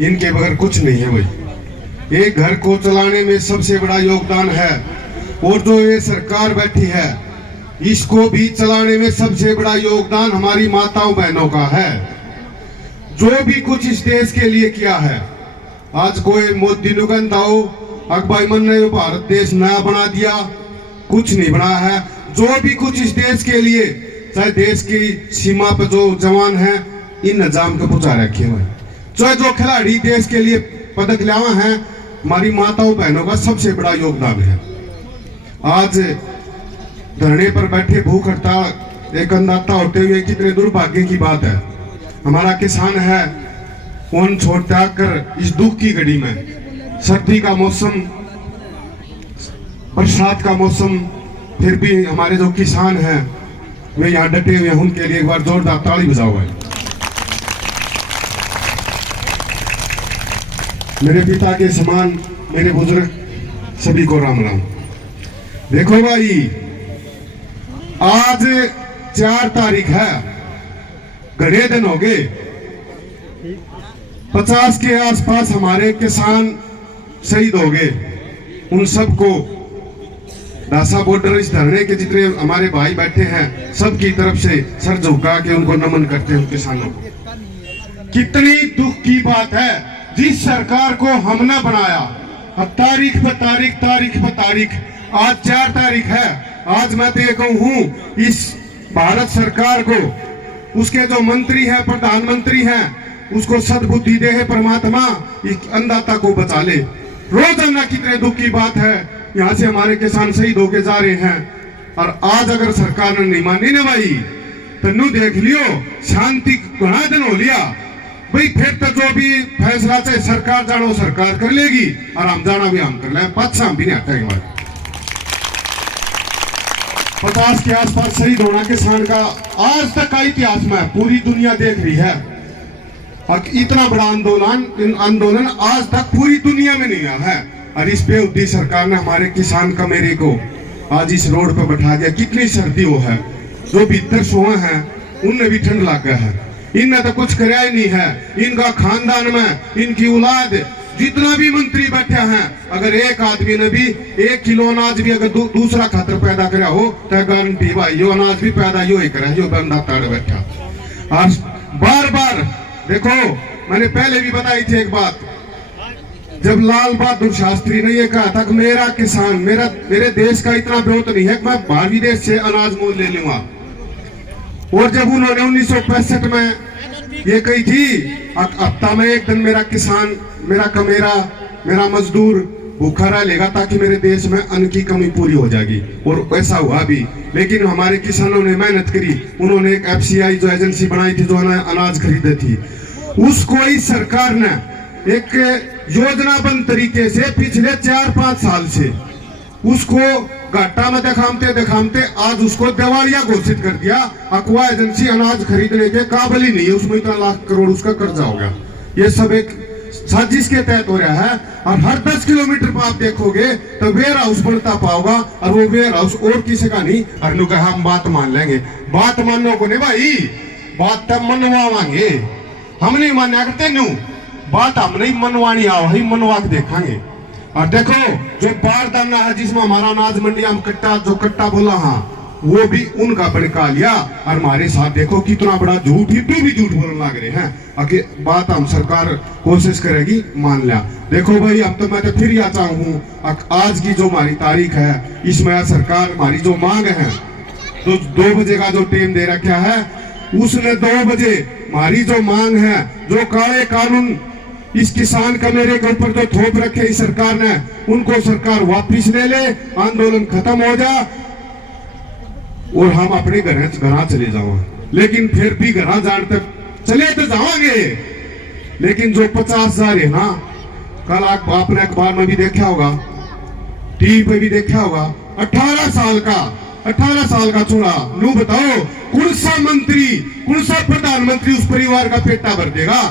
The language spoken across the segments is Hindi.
इनके बगैर कुछ नहीं है भाई। एक घर को चलाने में सबसे बड़ा योगदान है, और जो ये सरकार बैठी है इसको भी चलाने में सबसे बड़ा योगदान हमारी माताओं बहनों का है। जो भी कुछ इस देश के लिए किया है, आज कोई मोदी नुगंध आओ अकबाई मन ने भारत देश नया बना दिया, कुछ नहीं बना है। जो भी कुछ इस देश के लिए, चाहे देश की सीमा पर जो जवान हैं इन निजाम के पहुंचा रखे हुए, चाहे जो खिलाड़ी देश के लिए पदक लावा हैं, हमारी माताओं बहनों का सबसे बड़ा योगदान है। आज धरने पर बैठे भूख हड़ताल एक अन्नदाता होते हुए कितने दुर्भाग्य की बात है। हमारा किसान है, उन छोड़ त्याग कर इस दुख की घड़ी में, सर्दी का मौसम, बरसात का मौसम, फिर भी हमारे जो किसान हैं वे यहाँ डटे हुए हैं। उनके लिए एक बार जोरदार ताली बजाओ है। मेरे पिता के समान मेरे बुजुर्ग सभी को राम राम। देखो भाई, आज 4 तारीख है, घड़े दिन हो गए, 50 के आसपास हमारे किसान शहीद हो गए। उन सबको नासा बॉर्डर इस धरने के जितने हमारे भाई बैठे हैं सबकी तरफ से सर झुका के उनको नमन करते हैं। किसानों को कितनी दुख की बात है, जिस सरकार को हमने बनाया, अब तारीख पर तारीख, तारीख पर तारीख, आज 4 तारीख है। आज मैं तो ये कहूँ इस भारत सरकार को, उसके जो मंत्री हैं, प्रधानमंत्री हैं, उसको सद्बुद्धि दे है परमात्मा, इस अन्नदाता को बचा ले। रोजाना कितने दुख की बात है, यहाँ से हमारे किसान शहीद होके जा रहे हैं। और आज अगर सरकार ने नहीं मानी ना भाई, तो नू देख लियो शांति घना दिन हो लिया भाई। फिर तो जो भी फैसला चाहे सरकार जानो सरकार कर लेगी, और हम जाना भी हम कर ले, पाछा हम भी नहीं हटेंगे भाई। 50 के आसपास शहीद होना किसान का आज तक का इतिहास में पूरी दुनिया देख रही है। और इतना बड़ा आंदोलन आज तक पूरी दुनिया में नहीं आया है। और इस बेउद्दी सरकार ने हमारे किसान का मेरे को आज इस रोड पर बैठा दिया। कितनी सर्दी हो है, जो भीतर सोए हैं उनने भी ठंड लग गया है। इनने तो कुछ कराया ही नहीं है। इनका खानदान में, इनकी औलाद, जितना भी मंत्री बैठे हैं, अगर एक आदमी ने भी 1 किलो अनाज भी अगर दूसरा खातर पैदा कराया हो तो गारंटी भाई यो अनाज भी पैदा यो ही करे, यो बंदा ताड़ बैठा। आज बार बार देखो, मैंने पहले भी बताई थी एक बात, जब लाल बहादुर शास्त्री ने ये कहा था कि मेरा किसान, मेरे देश का इतना ब्योत नहीं है कि मैं बाहर विदेश से अनाज मोल ले लूंगा। और जब उन्होंने 1965 में ये कही थी हफ्ता में एक दिन मेरा किसान, मेरा कमेरा, मेरा मजदूर भूखा रह लेगा ताकि मेरे देश में अन्न की कमी पूरी हो जाएगी, और ऐसा हुआ भी। लेकिन हमारे किसानों ने मेहनत करी, उन्होंने एक FCI जो एजेंसी बनाई थी जो अनाज खरीदे थी, उसको इस सरकार ने एक योजनाबद्ध तरीके से पिछले 4-5 साल से उसको घाटा में दिखामते आज उसको दिवालिया घोषित कर दिया। अक्वा एजेंसी अनाज खरीदने के काबिल ही नहीं है, उसमें इतना लाख करोड़ उसका कर्जा हो गया। ये सब एक साजिश के तहत हो रहा है। और हर 10 किलोमीटर पर आप देखोगे तो वेयर हाउस बनता पाओगा, और वो वेयर हाउस और किसी का नहीं। और कहा हम बात मान लेंगे, बात मानो को नहीं भाई, बात तब मनवावांगे, हम नहीं मान्या करते नू, बात हम नहीं मनवानी आओ, हम मनवा के देखांगे। और देखो जो बारदाना है जिसमें हमारा अनाज मंडिया में कट्टा बोला, हाँ वो भी उनका बनका लिया। और हमारे साथ देखो कितना बड़ा झूठ, हिंदू भी झूठ बोलने लग रहे हैं। आगे बात हम सरकार कोशिश करेगी मान लिया। देखो भाई, अब तो मैं तो फिर यह चाहूँ, आज की जो हमारी तारीख है इसमें सरकार हमारी जो मांग है, तो 2 बजे का जो टाइम दे रखा है, उसने 2 बजे हमारी जो मांग है, जो काले कानून इस किसान का मेरे के ऊपर जो थोप रखे इस सरकार ने, उनको सरकार वापिस ले ले, आंदोलन खत्म हो जा और हम अपने घर चले जाओ। लेकिन फिर भी घर जान तक चले तो जाओगे, लेकिन जो 50,000 है ना, कल आपने अखबार में भी देखा होगा, टीवी पे भी देखा होगा, 18 साल का छोड़ा, नू बताओ कौन सा मंत्री, कौन सा प्रधानमंत्री उस परिवार का पेटा भर देगा?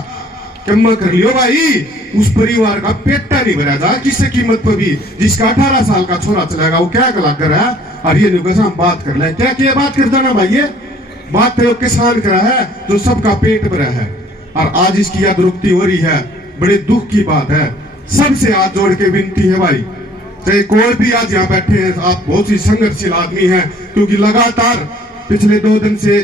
कम्मा कर लियो भाई, उस परिवार का पेटा नहीं भरा जा किसी कीमत पर भी। जिसका 18 साल का छोरा चलेगा वो क्या गला कर रहा है? और ये हम बात कर ले, क्या बात करता ना भाई, ये बात तो किसान करा है जो सबका पेट भरा है। और आज इसकी यादरुक्ति हो रही है बड़े दुख की बात है। सबसे हाथ जोड़ के विनती है भाई, चाहे कोई भी आज यहाँ बैठे हैं, आप बहुत ही संघर्षशील आदमी हैं, क्योंकि लगातार पिछले 2 दिन से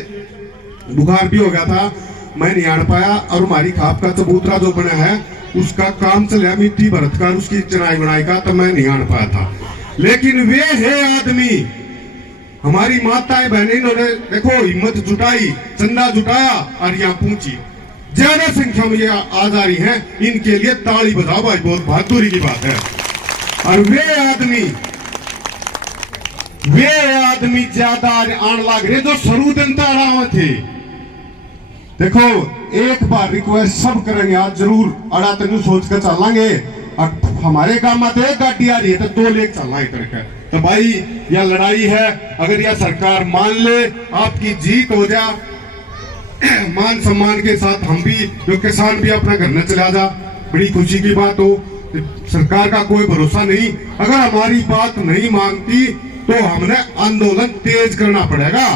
बुखार भी हो गया था, मैं नहीं आड़ पाया। और हमारी खाप का चबूतरा जो बना है उसका काम चल रहा, मिट्टी भरत कर उसकी चनाई बनाई का, तो मैं नहीं आड़ पाया था। लेकिन वे है आदमी, हमारी माताएं बहनें, इन्होंने देखो हिम्मत जुटाई, चंदा जुटाया और यहाँ पहुंची। ज्यादा संख्या में ये आ जा रही हैं, इनके लिए ताली बजाओ भाई, बहुत बहादुरी की बात है। और वे आदमी ज्यादा आने लग रहे जो सरूदन तारा थे। देखो एक बार रिक्वेस्ट सब करेंगे, आज जरूर अड़ा तेन सोच कर चलेंगे। और हमारे काम में तो एक गाड़ी आ रही है तो 2 लेक चलना इधर का। तो भाई यह लड़ाई है, अगर यह सरकार मान ले, आपकी जीत हो जा, मान सम्मान के साथ हम भी, जो किसान भी अपना घर न चला जा, बड़ी खुशी की बात हो। सरकार का कोई भरोसा नहीं, अगर हमारी बात नहीं मानती तो हमने आंदोलन तेज करना पड़ेगा।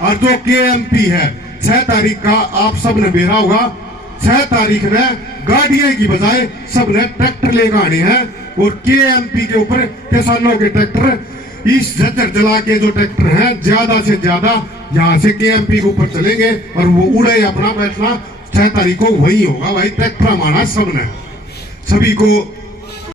और जो केएमपी है 6 तारीख का, आप सब ने बेरा होगा, 6 तारीख ने गाड़ियां की बजाय सबने ट्रैक्टर लेकर आने हैं। और केएमपी के ऊपर किसानों के ट्रैक्टर, इस झज्जर जिला के जो ट्रैक्टर हैं ज्यादा से ज्यादा यहाँ से केएमपी के ऊपर चलेंगे और वो उड़े अपना बैठना 6 तारीख को वही होगा भाई। ट्रैक्टर हमारा सबने, सभी को